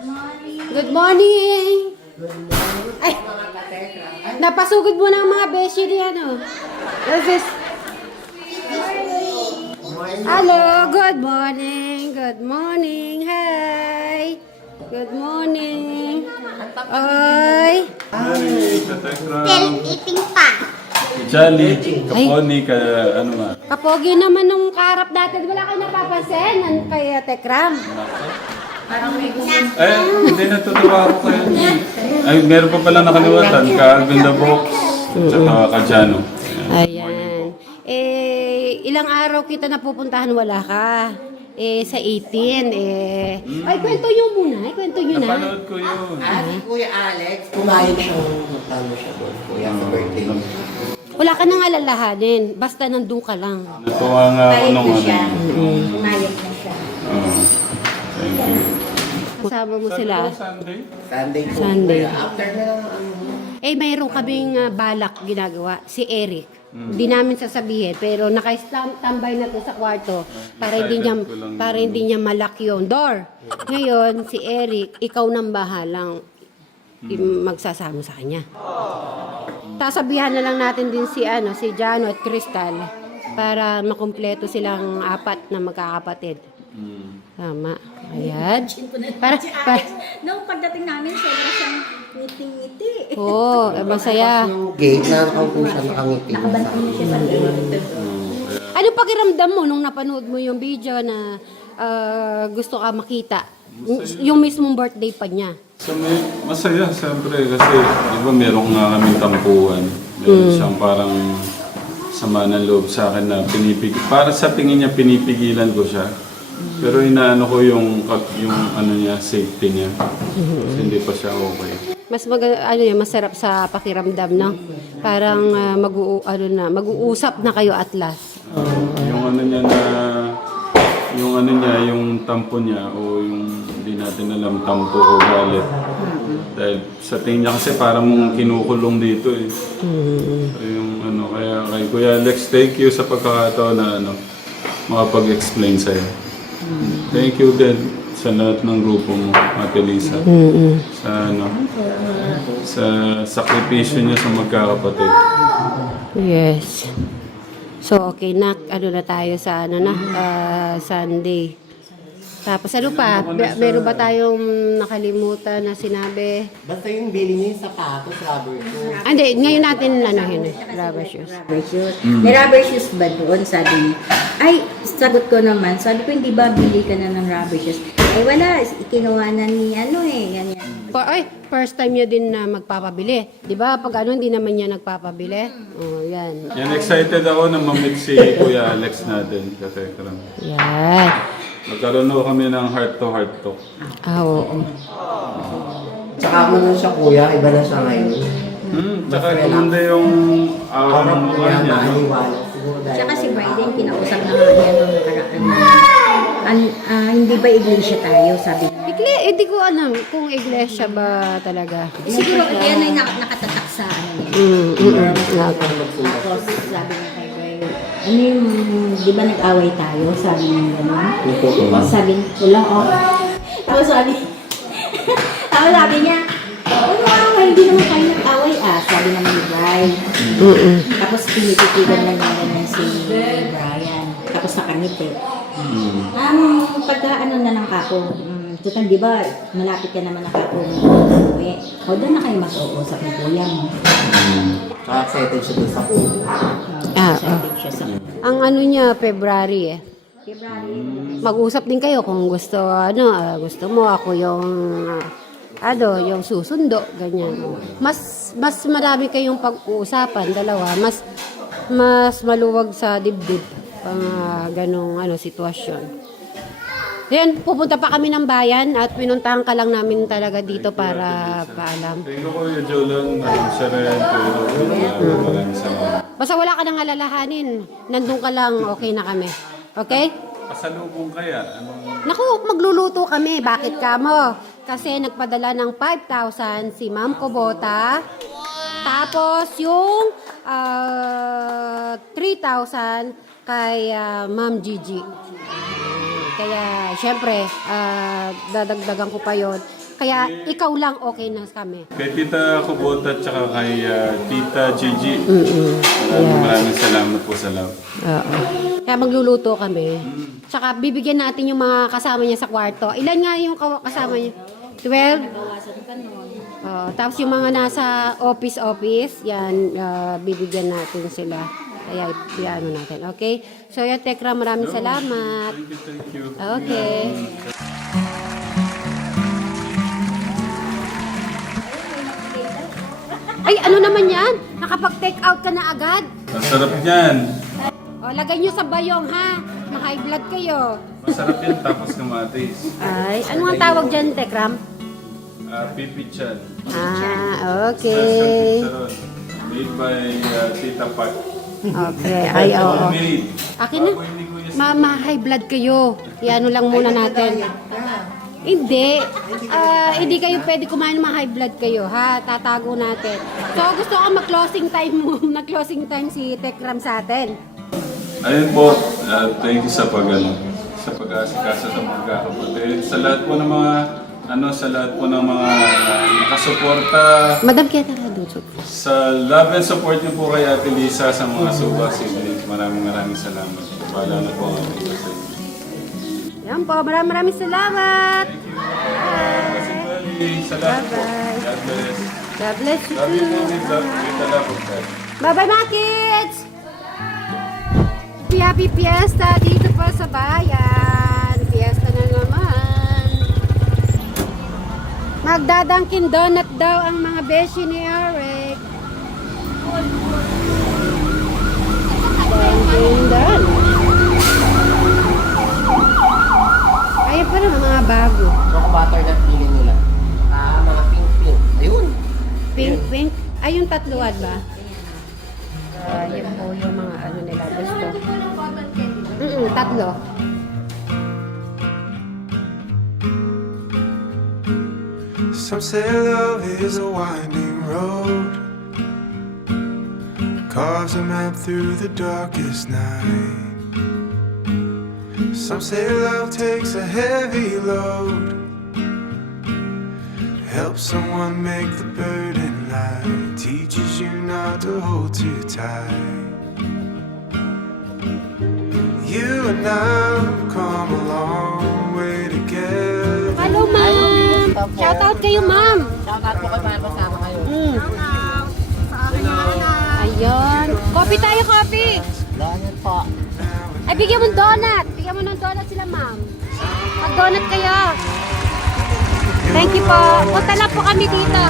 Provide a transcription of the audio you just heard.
Good morning! Ay! Napasugod mo ng mga beshi ni ano. Hello! Good morning! Good morning! Hi! Good morning! Oy! Eating pa. Charlie, kaponi ka, ano nga? Kapogi naman nung karap natin. Wala kayo napapansin kay Tekram. Eh, hindi natutuwa ako kayo. Ay, meron pa pala nakalimutan. Ka-Alvin the Box, tsaka ka-Jano. Ayan. Ilang araw kita napupuntahan, wala ka. Sa 18, ay, kwento nyo muna. Kwento nyo na. Napanood ko yun. Si Kuya Alex, pumayag siyang magtalo siya doon, Kuya, sa birthday. Wala ka nang alalahanin. Basta nandun ka lang. Natuwa nga ako nung ano. Pumayag na siya. Thank you. Kasama mo sila. Sunday? Sunday po. Sunday. Kuya, after na Mayroon kaming balak ginagawa. Si Eric. Hindi namin sasabihin. Pero naka-tambay na to sa kwarto. Para hindi niya malak yung door. Ngayon, si Eric, ikaw nang bahalang magsasama sa kanya. Sasabihan na lang natin din si Jano at Crystal para makumpleto silang apat na magkakapatid. Tama. Ayan. Para Nung pagdating namin, sobra siyang ngiti-ngiti. Oo, masaya. yung gate na nakaupo siya, nakangiti. Nakabantay niya siya sa gate. Anong pakiramdam mo nung napanood mo yung video na gusto ka makita? Yung mismong birthday pa niya. So, masaya, siyempre, kasi, di ba, meron nga kaming tampuhan. Meron siyang parang sama ng loob sa akin na para sa tingin niya, pinipigilan ko siya. Pero inaano ko yung ano niya, safety niya. Kasi hindi pa siya okay. Mas masarap sa pakiramdam, no? Parang mag-uusap na kayo at last. Yung ano niya yung tampo niya o yung hindi natin alam tampo o galit. Dahil sa tingin niya kasi parang mong kinukulong dito eh. So, yung kaya kay Kuya Alex, thank you sa pagkakataon na makapag-explain sa'yo. Thank you din sa lahat ng grupo mo, Ate Lisa. Sa sakripisyo niya sa magkakapatid. Yes. So, okay na. Na tayo sa Sunday. Tapos ano pa? Meron ba tayong nakalimutan na sinabi? Basta yung bili niya yung sapatos, rubber shoes. Hindi. Ngayon natin rubber shoes. Rubber shoes. May rubber shoes ba doon? Sabi niya. Ay, sagot ko naman. Sabi ko, hindi ba bili ka na ng rubber shoes? Ay, wala. Kinuha na ni ganyan. First time niya din na magpapabili. Di ba? Pag hindi naman niya nagpapabili. Oh, yan. Yan, excited ako na mamit si Kuya Alex natin. Katekram. Yan. Magkaroon kami ng heart-to-heart talk. Oo. Tsaka ako nun siya, Kuya, iba na siya ngayon. Tsaka gumanda yung Parang mukha Kuya, niya. maaliwala. Siguro dahil... Tsaka si Biden, kinausap na nga niya nung nakaraan. Hindi ba iglesia tayo? Sabi niya. Hindi ko alam kung iglesia ba talaga. Siguro, yan ay nakatatak sa niya. Tapos sabi niya kay Bray, di ba nag-away tayo? Sabi niya gano'n. Sabi ko lang, Tapos sabi niya, hindi naman tayo nag-away sabi naman ni Bray. Tapos pinititigan lang niya ganyan si Brian. Tapos nakangiti. Pagka na lang ako, total, di ba, malapit ka naman nakapong umuwi. O, doon na kayo mag-uusap ng kuya mo. Tsaka excited siya doon sa kubo. Excited siya sa Ang niya, February February. Mag-usap din kayo kung gusto, gusto mo ako yung, yung susundo, ganyan. Mas marami kayong pag-uusapan, dalawa. Mas maluwag sa dibdib pang ganong sitwasyon. Yan, pupunta pa kami ng bayan at pinuntahan ka lang namin talaga dito para paalam. Thank you, Kuya Jolan. Siya rin, maraming salamat. Basta wala ka nang alalahanin. Nandun ka lang, okay na kami. Okay? Pasalubong kaya? Naku, magluluto kami. Bakit ka mo? Kasi nagpadala ng 5,000 si Ma'am Kubota. Tapos yung 3,000 kay Ma'am Gigi. Kaya, syempre, dadagdagan ko pa yon. Kaya ikaw lang okay na kami. Kay Tita Kubota at saka kay Tita Gigi. Yeah. Maraming salamat po sa love. Oo. Kaya magluluto kami. Tsaka bibigyan natin yung mga kasama niya sa kwarto. Ilan nga yung kasama niya? 12? Tapos yung mga nasa office, yan, bibigyan natin sila. Kaya iano natin. Okay? So yan, Tekra, maraming salamat. Thank you. Okay. Ay, ano naman yan? Nakapag-take out ka na agad? Masarap yan. O, lagay nyo sa bayong, ha? Ma-high blood kayo. Masarap yan tapos kamatis. Ay, ano ang tawag dyan, Tekram? Pipichan. Okay. Made by Tita Pat. Okay, ay, oo. Homemade. Akin na. Baboy ni Kuya Ma-high blood kayo. Iano lang muna natin. Hindi. Hindi kayo pwede kumain ng high blood kayo, ha? Tatago natin. So, gusto ko mag-closing time mo. Nag-closing time si Tekram sa atin. Ayun po, thank you sa sa pag-asikaso sa mga kakapatid. Sa lahat po ng mga, sa lahat po ng mga nakasuporta. Madam Kieta Raducho. Sa love and support niyo po kay Ate Lisa sa mga Suba siblings. Maraming salamat. Pala na po ang dito sa inyo. Yan po, maraming salamat. Salamat po. Bye-bye. God bless. God bless you Love you too. po, with the love of God. Bye-bye mga kids! Happy Fiesta dito po sa bayan. Fiesta na naman. Magdadangkin donut daw ang mga beshi ni Eric. Dunkin Donut. Ayun pa naman mga bago. Choco butter na pili nila. Mga pink. Ayun. Pink. Ay, yung tatluan ba? Yun po yung mga ano nila gusto. Tatlo. Some say love is a winding road, carves a map through the darkest night. Some say love takes a heavy load, helps someone make the burden light, teaches you not to hold too tight. You and I have come a long way together. Hello, ma'am. Shout out kayo, ma'am. Shoutout po kayo para kasama kayo. Ayun. Coffee tayo, coffee. Donut po. Ay, bigyan mo ng donut. Bigyan mo ng donut sila, ma'am. Mag-donut kayo. Thank you po. Punta lang po kami dito.